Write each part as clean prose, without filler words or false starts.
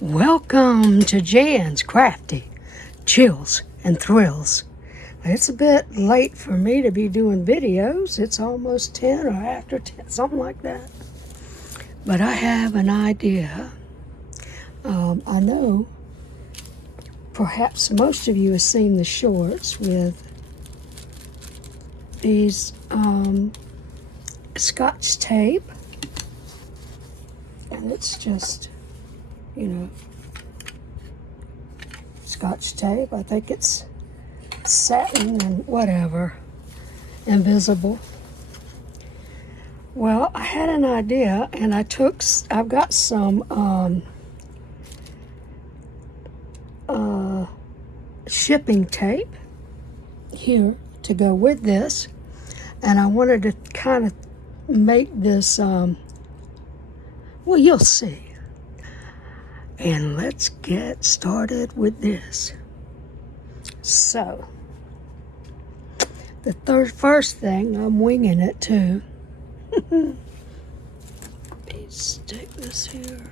Welcome to Jan's Crafty Chills and Thrills. It's a bit late for me to be doing videos. It's almost 10 or after 10, something like that. But I have an idea. I know perhaps most of you have seen the shorts with these Scotch tape. And it's just, Scotch tape. I think it's satin and whatever, invisible. Well, I had an idea, and I've got some shipping tape here to go with this, and I wanted to kind of make this, well, you'll see. And let's get started with this. So, the first thing, I'm winging it too. Stick this here.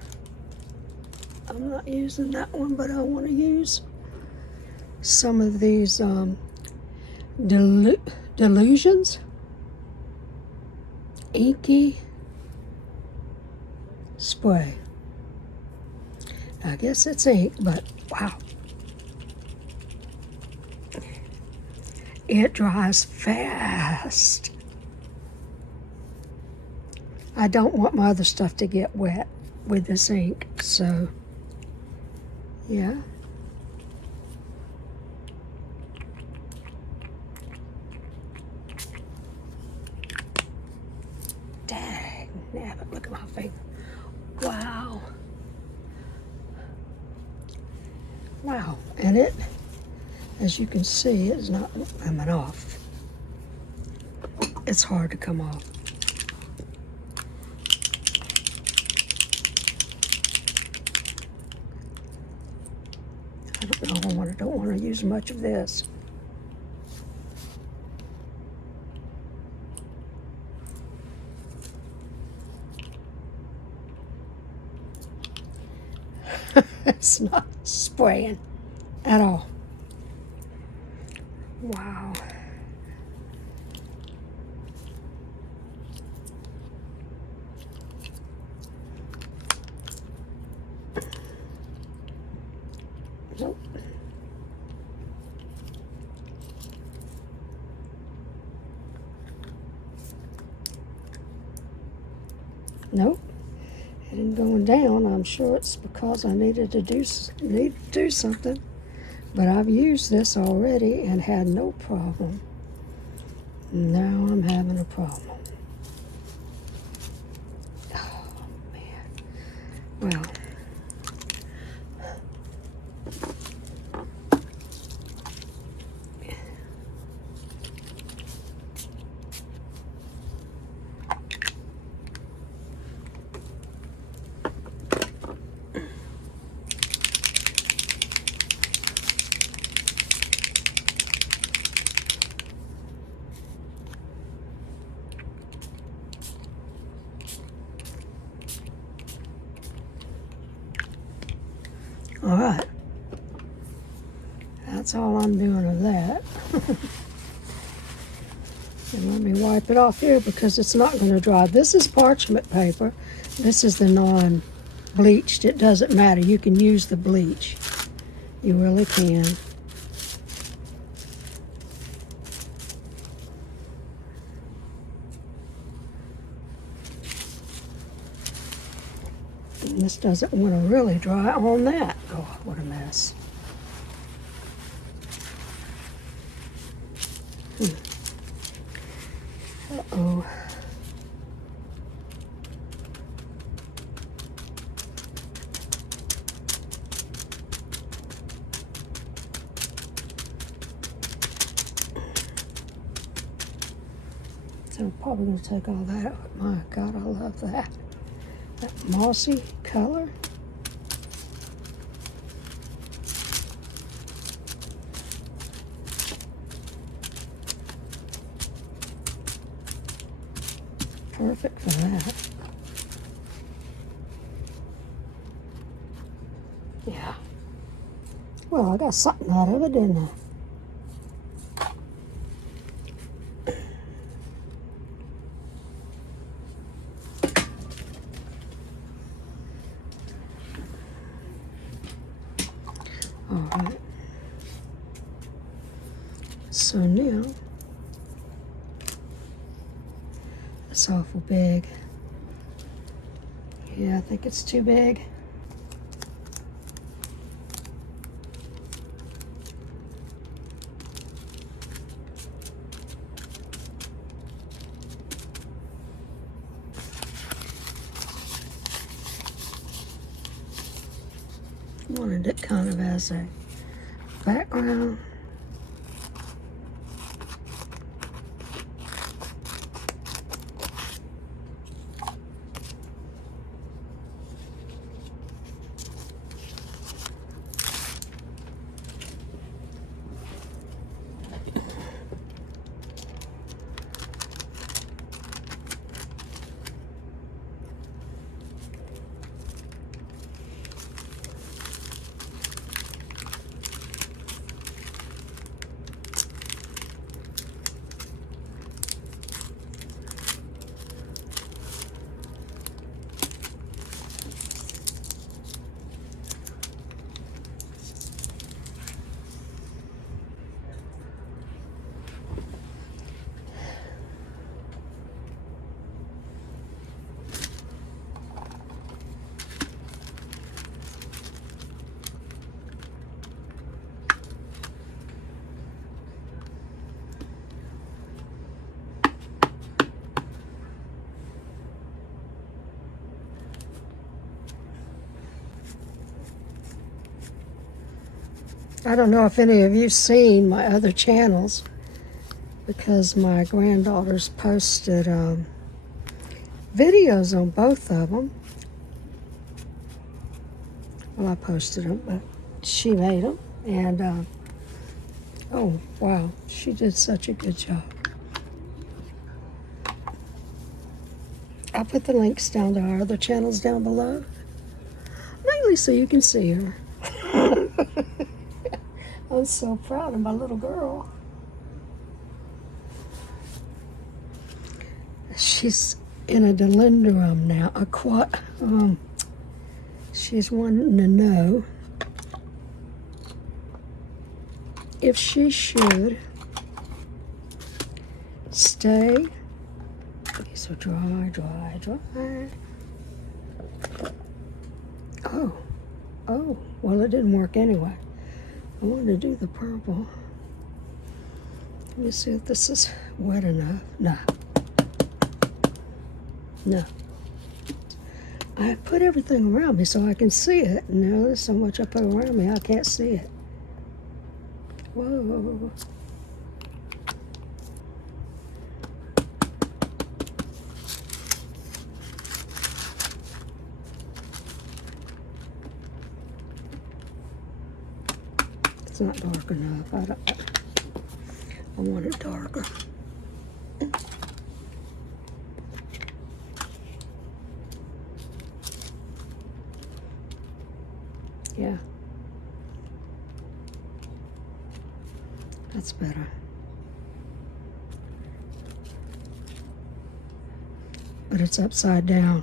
I'm not using that one, but I want to use some of these Delusions inky spray. I guess it's ink, but wow. It dries fast. I don't want my other stuff to get wet with this ink, so yeah. Dang, nabbit, look at my finger. Wow. Wow, and it, as you can see, it's not coming off. It's hard to come off. I don't want to use much of this. It's not spraying at all. Wow. Nope. Nope. It isn't going down. I'm sure it's because I need to do something. But I've used this already and had no problem. Now I'm having a problem. Oh, man. Well. All right, that's all I'm doing of that. And let me wipe it off here because it's not going to dry. This is parchment paper. This is the non-bleached. It doesn't matter. You can use the bleach. You really can. And this doesn't want to really dry on that. Oh, what a mess. Uh-oh. So I'm probably going to take all that out. My God, I love that. That mossy color. Perfect for that. Yeah. Well, I got something out of it, didn't I? All right. So now, it's awful big. Yeah, I think it's too big. Wanted it kind of as a background. I don't know if any of you've seen my other channels, because my granddaughters posted videos on both of them. Well, I posted them, but she made them. And, oh, wow, she did such a good job. I'll put the links down to our other channels down below, mainly so you can see her. I'm so proud of my little girl. She's in a delirium now. She's wanting to know if she should stay. These are dry, dry, dry. Oh, well, it didn't work anyway. I wanted to do the purple. Let me see if this is wet enough. No. I put everything around me so I can see it. Now there's so much I put around me I can't see it. Whoa. It's not dark enough. I want it darker. Yeah. That's better. But it's upside down.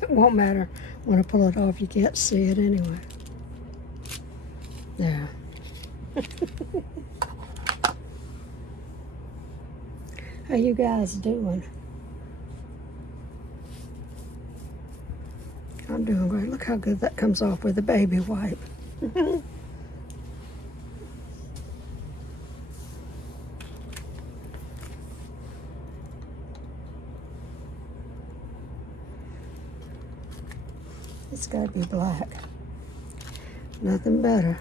It won't matter. When I pull it off, you can't see it anyway. There. How you guys doing? I'm doing great. Look how good that comes off with a baby wipe. It's got to be black. Nothing better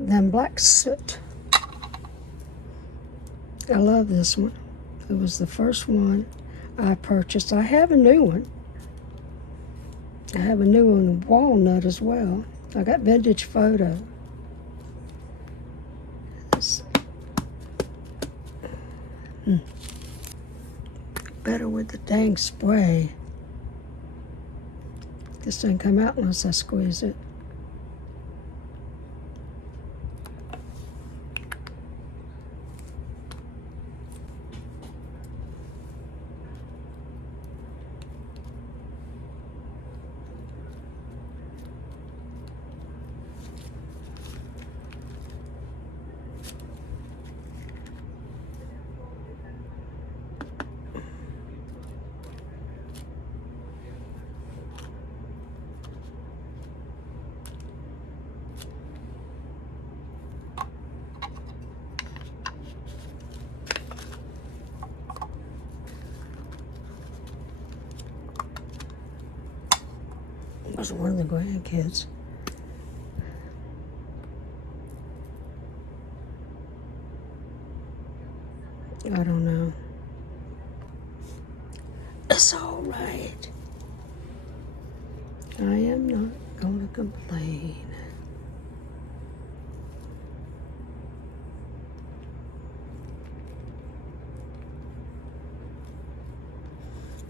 than black soot. I love this one. It was the first one I purchased. I have a new one. I have a new one, walnut as well. I got vintage photo. Better with the dang spray. This doesn't come out unless I squeeze it. was one of the grandkids. I don't know. It's all right. I am not going to complain.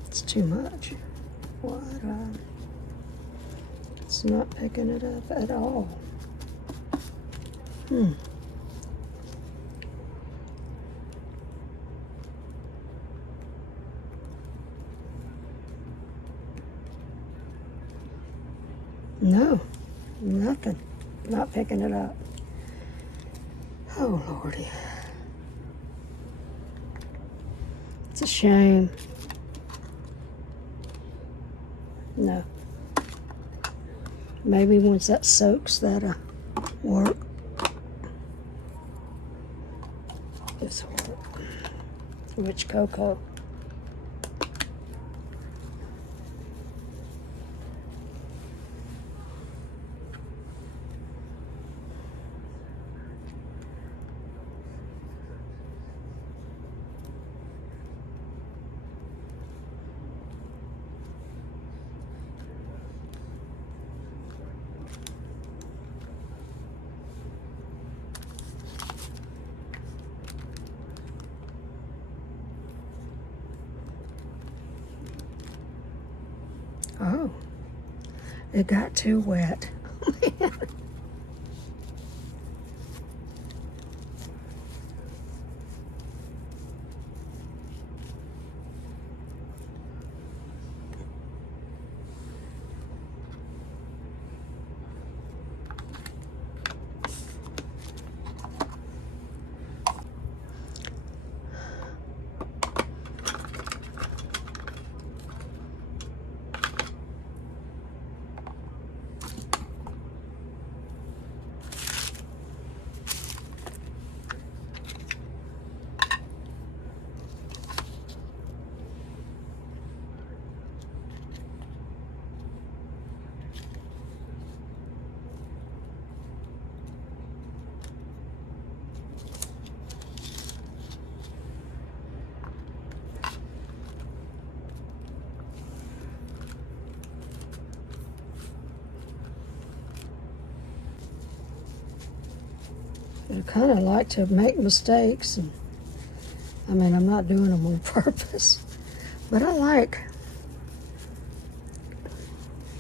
It's too much. What? It's not picking it up at all. No, nothing. Not picking it up. Oh, Lordy. It's a shame. No. Maybe once that soaks, that'll work. This will work. Rich cocoa. Oh, it got too wet. I kind of like to make mistakes, and I mean, I'm not doing them on purpose, but I like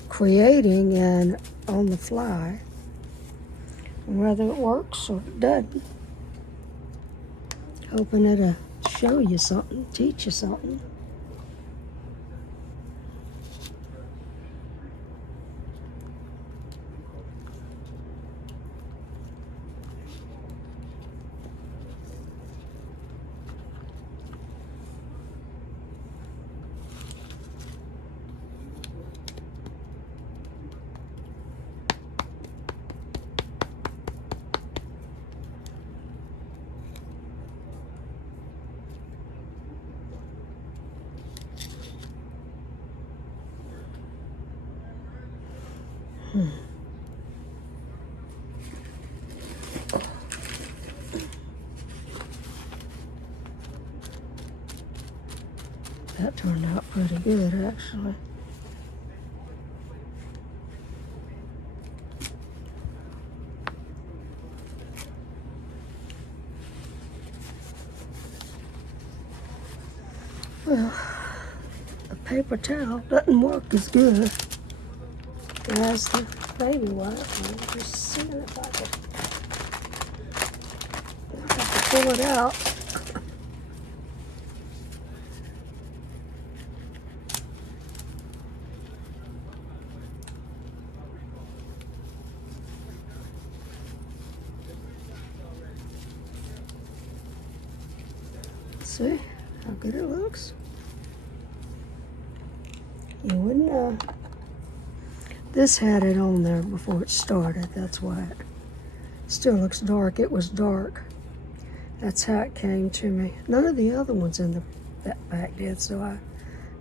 creating and on the fly, whether it works or it doesn't. Hoping it'll show you something, teach you something. That turned out pretty good, actually. Well, a paper towel doesn't work as good as the baby wipe. I'm just seeing if I can pull it out. See how good it looks? You wouldn't know. This had it on there before it started. That's why it still looks dark. It was dark. That's how it came to me. None of the other ones in that back did, so I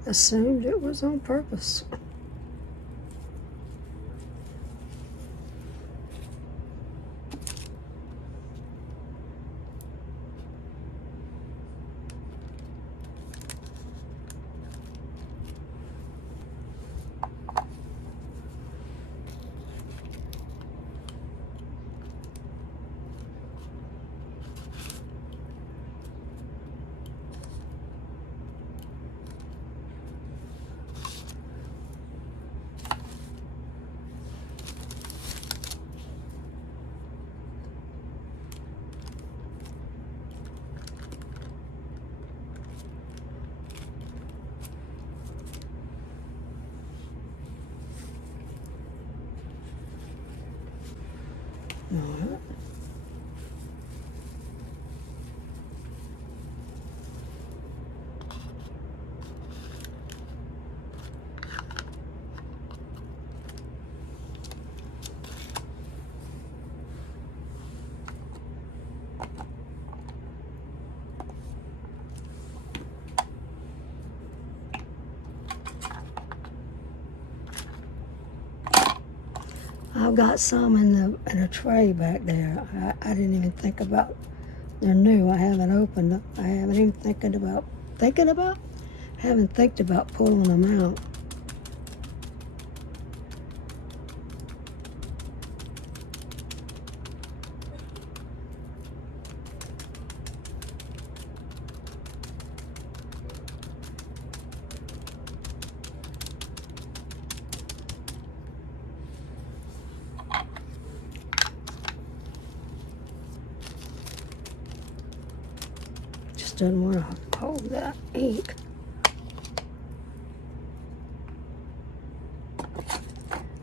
assumed it was on purpose. I've got some in a tray back there. I didn't even think about. They're new. I haven't opened them. I haven't even haven't think about pulling them out. Just doesn't want to hold that ink.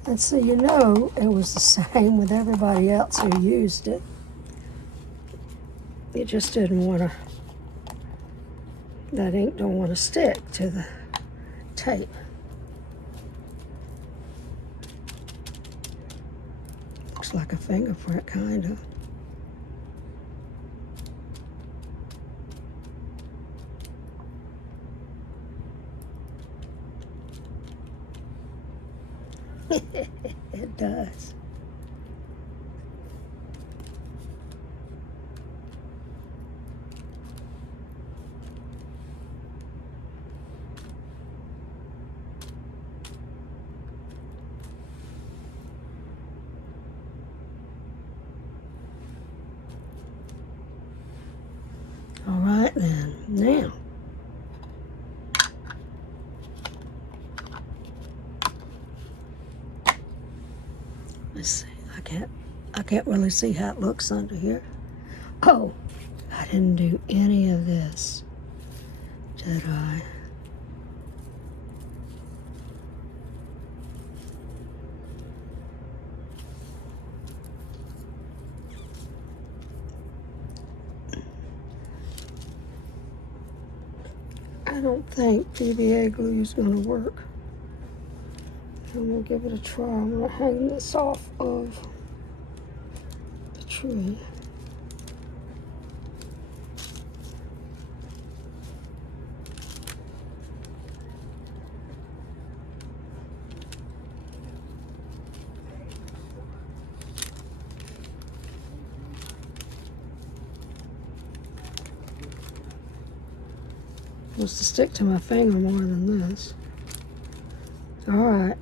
And so you know it was the same with everybody else who used it. You just didn't want to, that ink don't want to stick to the tape. Looks like a fingerprint, kind of. It does. All right then, now. Let's see, I can't really see how it looks under here. Oh, I didn't do any of this, did I? I don't think PVA glue is going to work. I'm going to give it a try. I'm going to hang this off of the tree. Supposed to stick to my finger more than this. All right.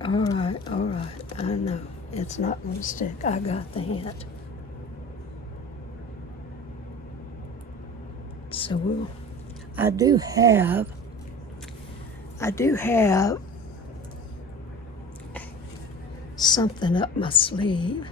I know it's not going to stick. I got the hint. So I do have something up my sleeve.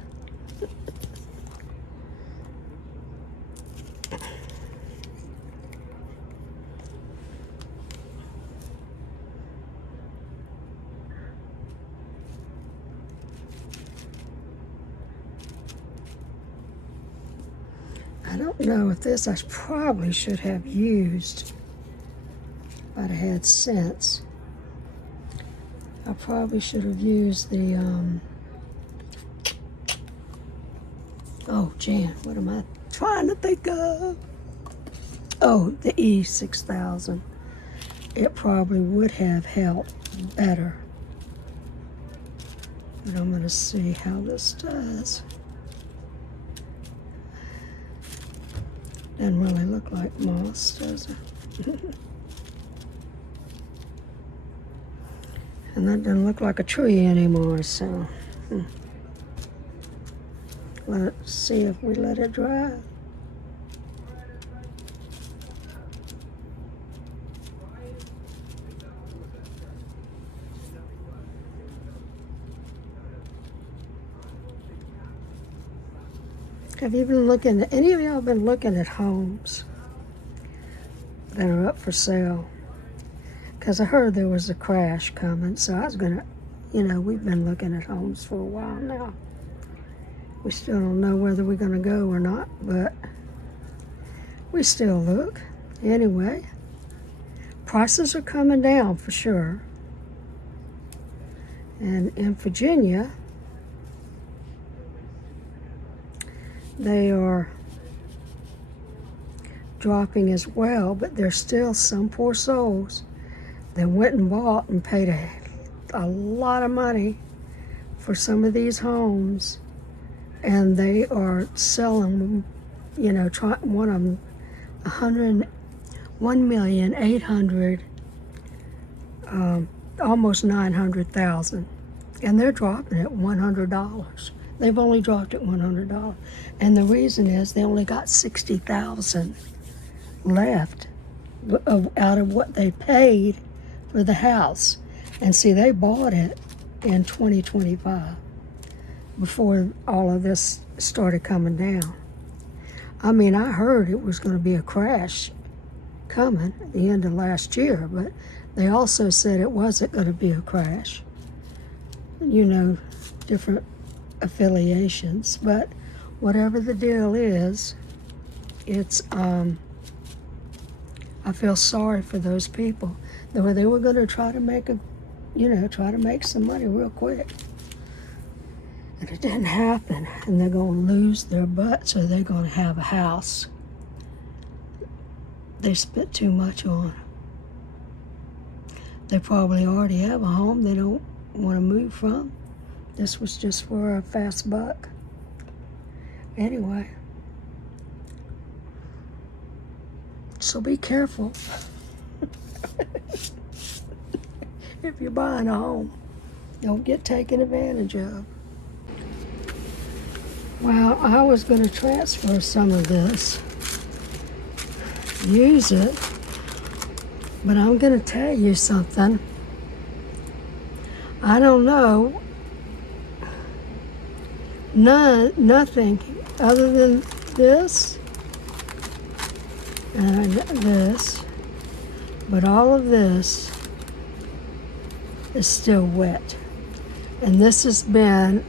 I don't know if this I probably should have used, if I'd have had sense. I probably should have used the, oh, Jan, what am I trying to think of? Oh, the E6000. It probably would have helped better. But I'm going to see how this does. Doesn't really look like moss, does it? And that doesn't look like a tree anymore, so let's see if we let it dry. Have you been looking at, any of y'all been looking at homes that are up for sale? Because I heard there was a crash coming, so I was gonna, we've been looking at homes for a while now. We still don't know whether we're gonna go or not, but we still look. Anyway, prices are coming down for sure. And in Virginia, they are dropping as well, but there's still some poor souls that went and bought and paid a lot of money for some of these homes, and they are selling them, you know, one of them 1,800,000, almost 900,000, and they're dropping it $100. They've only dropped it $100, and the reason is they only got 60,000 left out of what they paid for the house. And see, they bought it in 2025 before all of this started coming down. I mean, I heard it was going to be a crash coming at the end of last year, but they also said it wasn't going to be a crash. You know, different affiliations, but whatever the deal is, it's I feel sorry for those people. They were going to try to make some money real quick, and it didn't happen, and they're going to lose their butts, or they're going to have a house they spent too much on. They probably already have a home they don't want to move from. This was just for a fast buck. Anyway, so be careful if you're buying a home. Don't get taken advantage of. Well, I was going to transfer some of this, use it, but I'm going to tell you something. I don't know. Nothing other than this and this, but all of this is still wet. And this has been,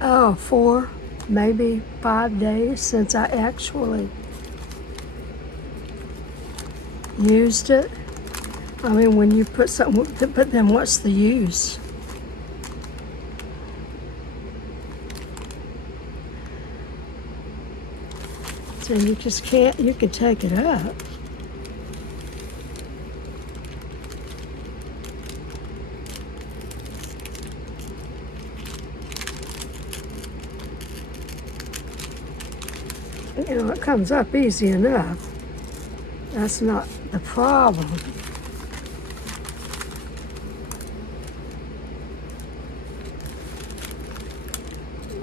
4, maybe 5 days since I actually used it. I mean, when you put something, but then what's the use? So you just can't, you can take it up. You know, it comes up easy enough. That's not the problem.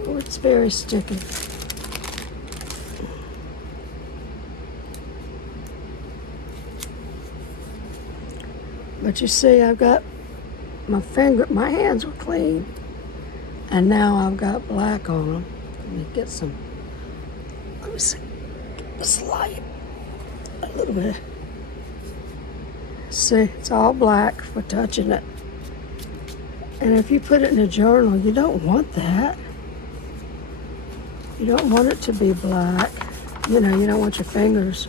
Oh, it's very sticky. But you see, I've got my hands were clean, and now I've got black on them. Let me get some, let me see, this light a little bit. See, it's all black for touching it. And if you put it in a journal, you don't want that. You don't want it to be black. You know, you don't want your fingers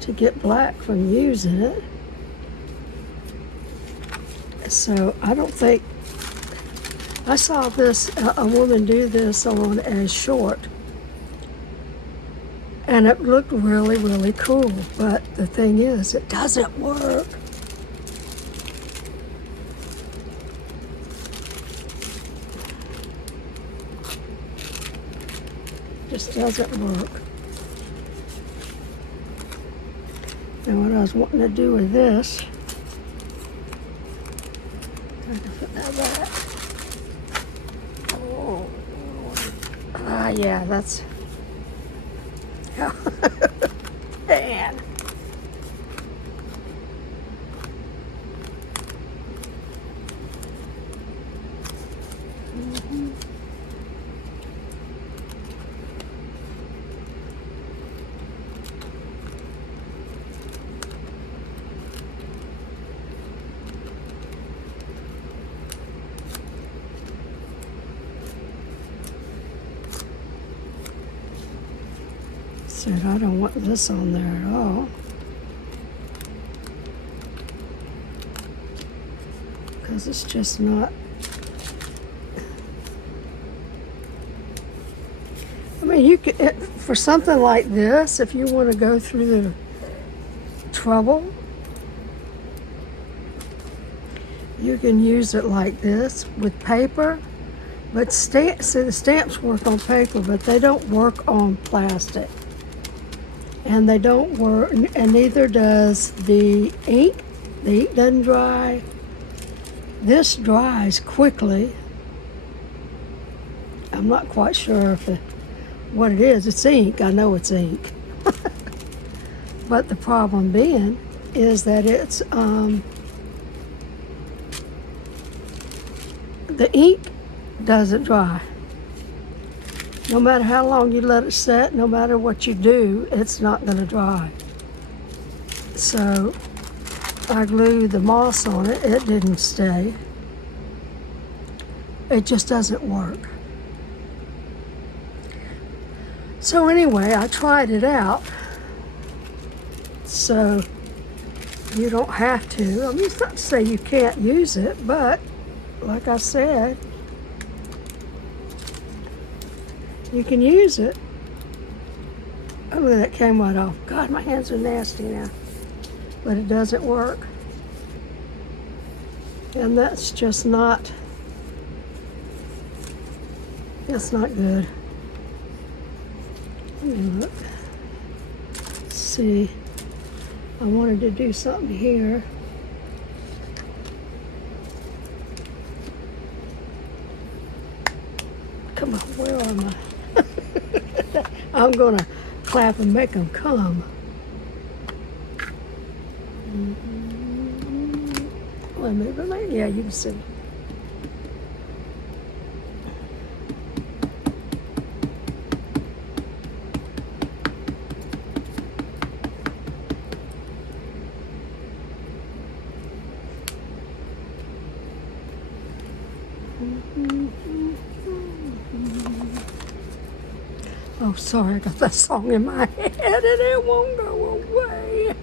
to get black from using it. So I don't think, I saw this, a woman do this on a short, and it looked really, really cool, but the thing is, it doesn't work. It just doesn't work. And what I was wanting to do with this, I can put that back. Oh, yeah, that's, man. Said I don't want this on there at all, because it's just not. I mean, you could, for something like this, if you want to go through the trouble, you You can use it like this with paper, but see, the stamps work on paper, but they don't work on plastic. And they don't work, and neither does the ink. The ink doesn't dry. This dries quickly. I'm not quite sure what it is. It's ink. I know it's ink. But the problem being is that it's the ink doesn't dry. No matter how long you let it set, no matter what you do, it's not going to dry. So I glued the moss on it. It didn't stay. It just doesn't work. So anyway, I tried it out. So you don't have to. I mean, it's not to say you can't use it, but like I said, you can use it. Oh, look, that came right off. God, my hands are nasty now. But it doesn't work. And that's just not, it's not good. Let me look. Let's see. I wanted to do something here. Come on, where am I? I'm gonna clap and make them come. Wait a minute, yeah, you can see. Oh, sorry, I got that song in my head and it won't go away.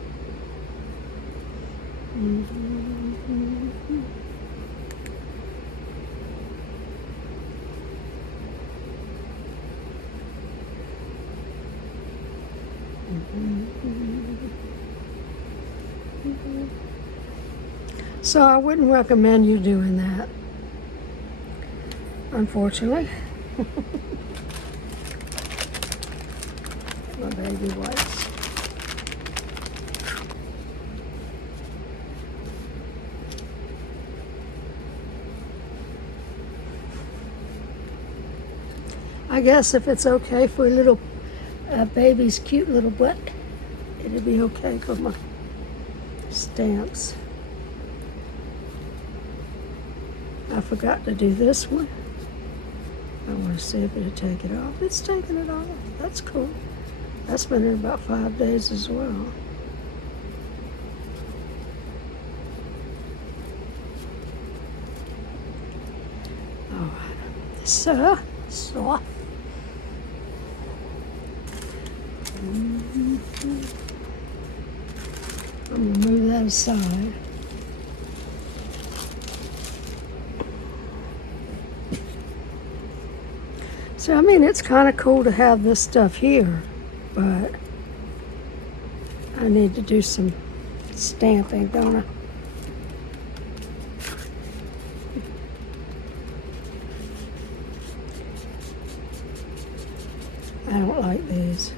So I wouldn't recommend you doing that, unfortunately. My baby wipes. I guess if it's okay for a little baby's cute little butt, it'll be okay for my stamps. I forgot to do this one. I want to see if it'll take it off. It's taking it off. That's cool. That's been in about 5 days as well. All right. So. I'm going to move that aside. So, I mean, it's kind of cool to have this stuff here, but I need to do some stamping, don't I? I don't like these.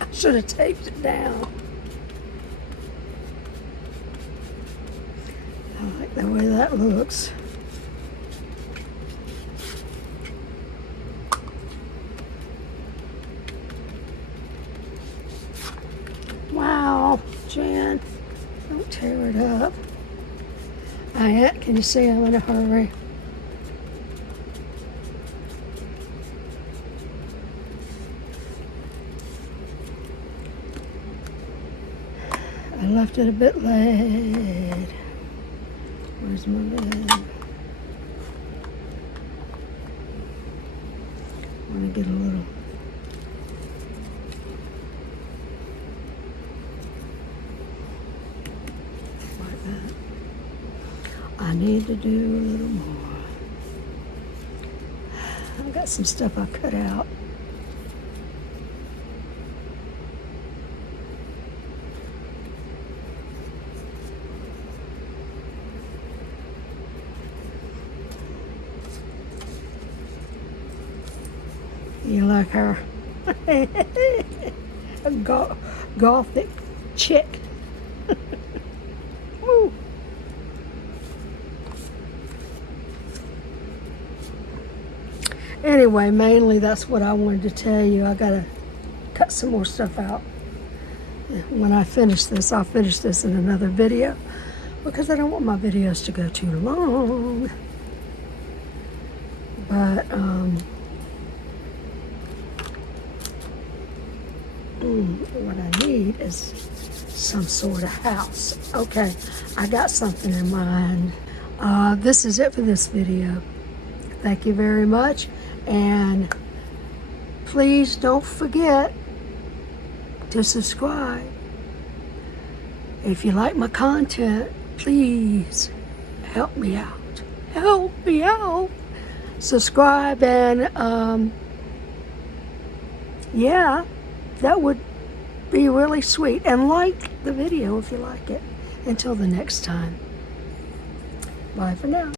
I should have taped it down. I like the way that looks. Wow, Jan, don't tear it up. Can you see I'm in a hurry? I left it a bit late. Where's my lid? I want to get a little. Like that. I need to do a little more. I've got some stuff I cut out. You like her? A gothic chick. Woo. Anyway, mainly that's what I wanted to tell you. I gotta cut some more stuff out. When I finish this, I'll finish this in another video because I don't want my videos to go too long. But what I need is some sort of house. Okay, I got something in mind. This is it for this video. Thank you very much, and please don't forget to subscribe. If you like my content, please help me out. Help me out. Subscribe, and yeah, that would be really sweet. And like the video if you like it. Until the next time. Bye for now.